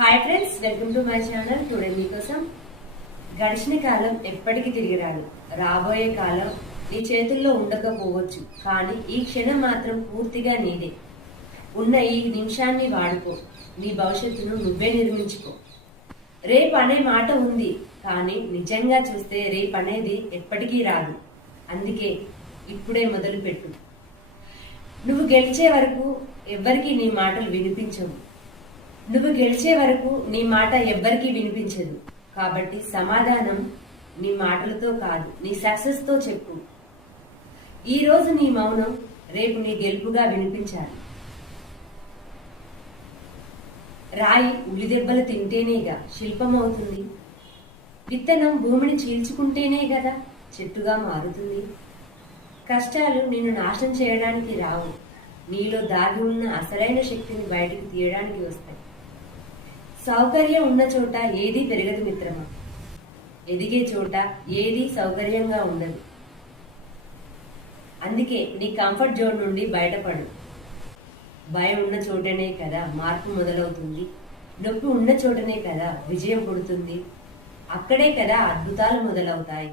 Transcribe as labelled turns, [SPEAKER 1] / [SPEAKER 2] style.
[SPEAKER 1] Hi friends welcome to my channel today మీకోసం గడిచిన కాలం ఎప్పటికీ తిరిగి రాదు రాబోయే కాలం నీ చేతుల్లో ఉండకపోవచ్చు. కానీ ఈ క్షణం మాత్రం పూర్తిగా నీదే. ఉన్న ఈ నిమిషాన్ని వాడుకో. నీ భవిష్యత్తును నువ్వే నిర్మించుకో. రేపు అనే మాట ఉంది. కానీ నిజంగా చూస్తే రేపు అనేది ఎప్పటికీ రాదు. అందుకే ఇప్పుడే మొదలుపెట్టు. నువ్వు గెలిచే వరకు ఎవ్వరికీ నీ మాటలు వినిపించవు. నువ్వు గెలిచే వరకు నీ మాట ఎవ్వరికీ వినిపించదు. కాబట్టి సమాధానం నీ మాటలతో కాదు నీ సక్సెస్తో చెప్పు. ఈరోజు నీ మౌనం రేపు నీ గెలుపుగా వినిపించాలి. రాయి ఉల్లిదెబ్బలు తింటేనేగా శిల్పం అవుతుంది విత్తనం భూమిని చీల్చుకుంటేనే కదా చెట్టుగా మారుతుంది. కష్టాలు నిన్ను నాశనం చేయడానికి రావు. నీలో దాగి ఉన్న అసలైన శక్తిని బయటకు తీయడానికి వస్తాయి. సౌకర్యం ఉన్న చోట ఏదీ పెరగదు మిత్రమా? ఎదిగే చోట ఏదీ సౌకర్యంగా ఉండదు. అందుకే నీ కంఫర్ట్ జోన్ నుండి బయటపడు. భయం ఉన్న చోటనే కదా మార్పు మొదలవుతుంది. నొప్పి ఉన్న చోటనే కదా విజయం పుడుతుంది. అక్కడే కదా అద్భుతాలు మొదలవుతాయి.